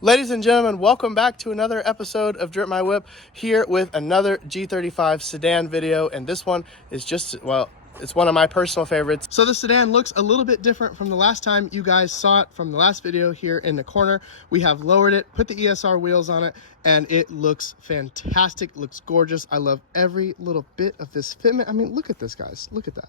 Ladies and gentlemen, welcome back to another episode of Drip My Whip, here with another G35 sedan video, and this one is just, well, it's one of my personal favorites. So the sedan looks a little bit different from the last time you guys saw it from the last video. Here in the corner, we have lowered it, put the ESR wheels on it, and it looks fantastic, looks gorgeous. I love every little bit of this fitment. I mean, look at this, guys, look at that.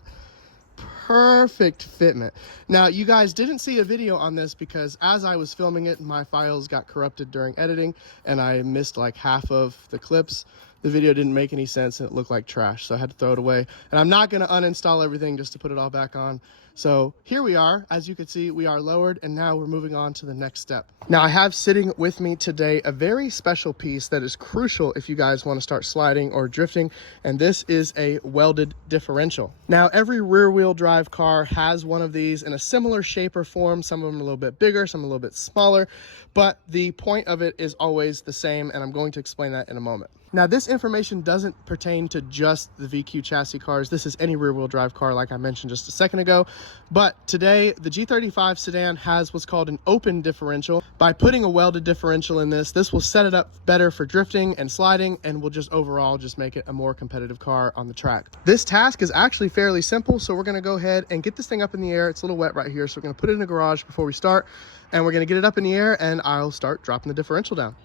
Perfect fitment. Now, you guys didn't see a video on this because as I was filming it, my files got corrupted during editing and I missed like half of the clips. The video didn't make any sense and it looked like trash, so I had to throw it away. And I'm not going to uninstall everything just to put it all back on. So here we are. As you can see, we are lowered, and now we're moving on to the next step. Now, I have sitting with me today a very special piece that is crucial if you guys want to start sliding or drifting, and this is a welded differential. Now, every rear-wheel drive car has one of these in a similar shape or form. Some of them are a little bit bigger, some a little bit smaller, but the point of it is always the same, and I'm going to explain that in a moment. Now, this information doesn't pertain to just the VQ chassis cars. This is any rear-wheel drive car, like I mentioned just a second ago. But today, the G35 sedan has what's called an open differential. By putting a welded differential in this will set it up better for drifting and sliding, and will just overall just make it a more competitive car on the track. This task is actually fairly simple, so we're gonna go ahead and get this thing up in the air. It's a little wet right here, so we're gonna put it in the garage before we start, and we're gonna get it up in the air, and I'll start dropping the differential down.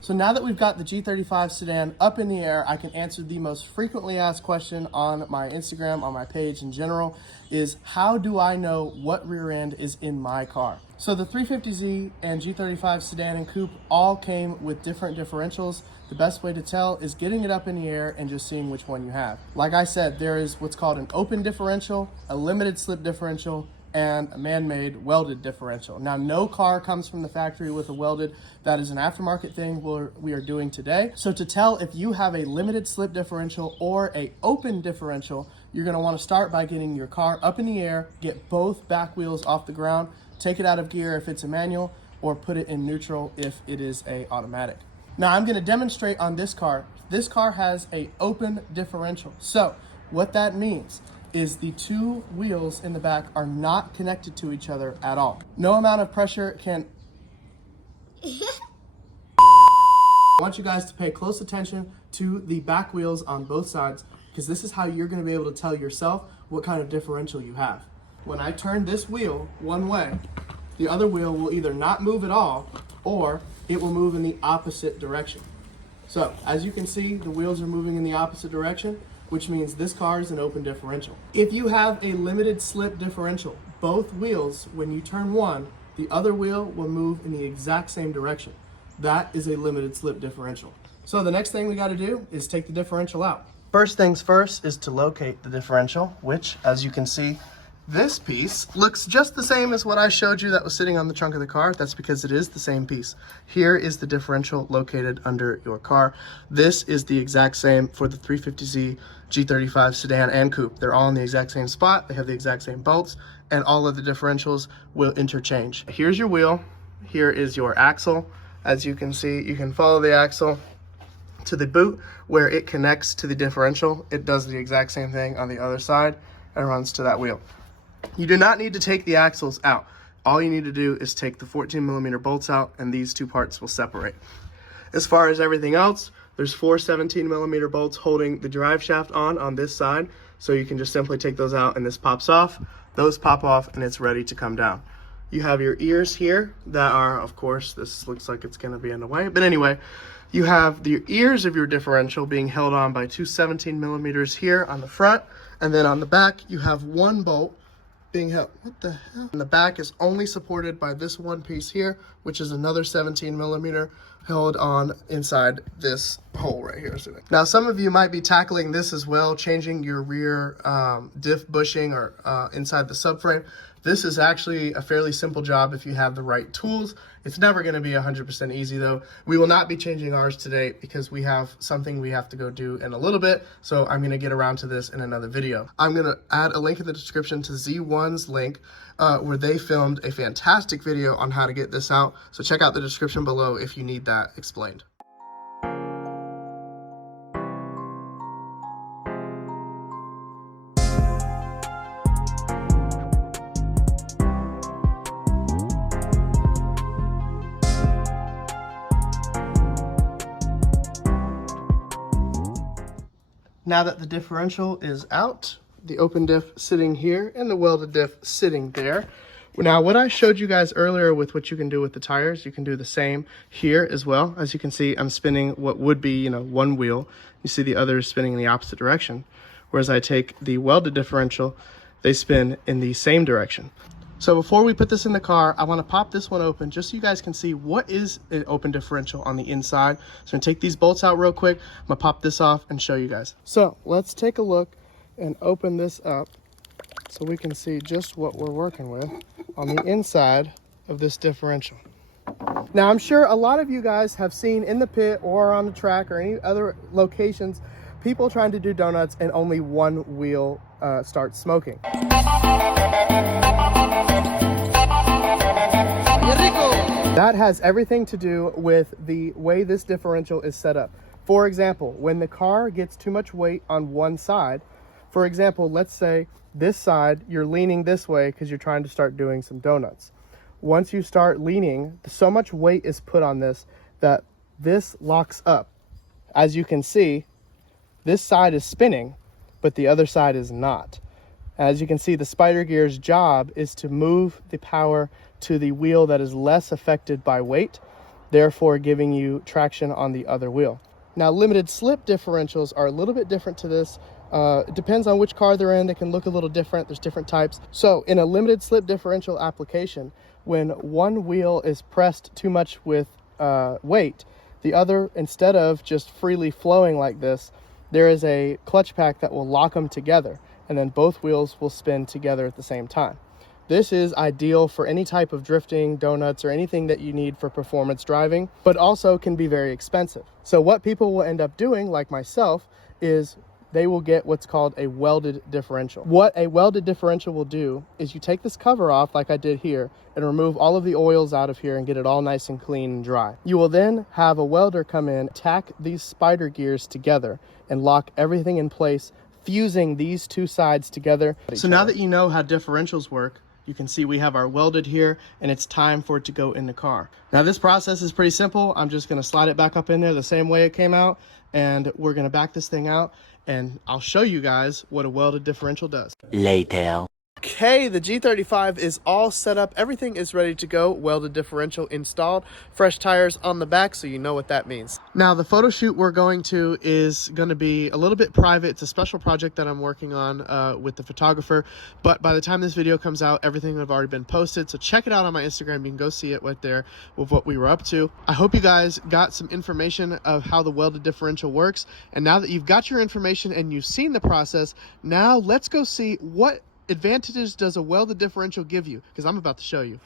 So now that we've got the G35 sedan up in the air, I can answer the most frequently asked question on my Instagram, on my page in general, is how do I know what rear end is in my car? So the 350Z and G35 sedan and coupe all came with different differentials. The best way to tell is getting it up in the air and just seeing which one you have. Like I said, there is what's called an open differential, a limited slip differential, and a man-made welded differential. Now, no car comes from the factory with a welded. That is an aftermarket thing we are doing today. So to tell if you have a limited slip differential or a open differential, you're gonna wanna start by getting your car up in the air, get both back wheels off the ground, take it out of gear if it's a manual, or put it in neutral if it is a automatic. Now, I'm gonna demonstrate on this car. This car has a open differential. So what that means is the two wheels in the back are not connected to each other at all. No amount of pressure can... I want you guys to pay close attention to the back wheels on both sides, because this is how you're going to be able to tell yourself what kind of differential you have. When I turn this wheel one way, the other wheel will either not move at all, or it will move in the opposite direction. So as you can see, the wheels are moving in the opposite direction, which means this car is an open differential. If you have a limited slip differential, both wheels, when you turn one, the other wheel will move in the exact same direction. That is a limited slip differential. So the next thing we got to do is take the differential out. First things first is to locate the differential, which, as you can see, this piece looks just the same as what I showed you that was sitting on the trunk of the car. That's because it is the same piece. Here is the differential located under your car. This is the exact same for the 350Z, G35 sedan and coupe. They're all in the exact same spot. They have the exact same bolts, and all of the differentials will interchange. Here's your wheel. Here is your axle. As you can see, you can follow the axle to the boot where it connects to the differential. It does the exact same thing on the other side and runs to that wheel. You do not need to take the axles out. All you need to do is take the 14mm bolts out, and these two parts will separate. As far as everything else, there's 4 17mm bolts holding the drive shaft on this side, so you can just simply take those out and this pops off. Those pop off and it's ready to come down. You have your ears here that are, of course, this looks like it's going to be in the way, but anyway, you have the ears of your differential being held on by 2 17mm here on the front, and then on the back you have one bolt being held. What the hell? And the back is only supported by this one piece here, which is another 17mm held on inside this hole right here. Now, some of you might be tackling this as well, changing your rear diff bushing or inside the subframe. This is actually a fairly simple job if you have the right tools. It's never going to be 100% easy though. We will not be changing ours today because we have something we have to go do in a little bit. So I'm going to get around to this in another video. I'm going to add a link in the description to Z1's link where they filmed a fantastic video on how to get this out. So check out the description below if you need that explained. Now that the differential is out, the open diff sitting here and the welded diff sitting there. Now, what I showed you guys earlier with what you can do with the tires, you can do the same here as well. As you can see, I'm spinning what would be, one wheel. You see the other spinning in the opposite direction. Whereas I take the welded differential, they spin in the same direction. So before we put this in the car, I want to pop this one open just so you guys can see what is an open differential on the inside. So I'm going to take these bolts out real quick. I'm going to pop this off and show you guys. So let's take a look and open this up so we can see just what we're working with on the inside of this differential. Now, I'm sure a lot of you guys have seen in the pit or on the track or any other locations, people trying to do donuts and only one wheel starts smoking. That has everything to do with the way this differential is set up. For example, when the car gets too much weight on one side, for example, let's say this side, you're leaning this way because you're trying to start doing some donuts. Once you start leaning, so much weight is put on this that this locks up. As you can see, this side is spinning, but the other side is not. As you can see, the spider gear's job is to move the power to the wheel that is less affected by weight, therefore giving you traction on the other wheel. Now, limited slip differentials are a little bit different to this. It depends on which car they're in. They can look a little different. There's different types. So in a limited slip differential application, when one wheel is pressed too much with weight, the other, instead of just freely flowing like this, there is a clutch pack that will lock them together, and then both wheels will spin together at the same time. This is ideal for any type of drifting, donuts, or anything that you need for performance driving, but also can be very expensive. So what people will end up doing, like myself, is they will get what's called a welded differential. What a welded differential will do is you take this cover off like I did here and remove all of the oils out of here and get it all nice and clean and dry. You will then have a welder come in, tack these spider gears together and lock everything in place, fusing these two sides together. So now that you know how differentials work, you can see we have our welded here and it's time for it to go in the car. Now this process is pretty simple. I'm just gonna slide it back up in there the same way it came out, and we're gonna back this thing out and I'll show you guys what a welded differential does. Later. Okay, the G35 is all set up. Everything is ready to go. Welded differential installed. Fresh tires on the back, so you know what that means. Now, the photo shoot we're going to is going to be a little bit private. It's a special project that I'm working on with the photographer. But by the time this video comes out, everything will have already been posted. So check it out on my Instagram. You can go see it right there with what we were up to. I hope you guys got some information of how the welded differential works. And now that you've got your information and you've seen the process, now let's go see what advantages does a welded differential give you, because I'm about to show you.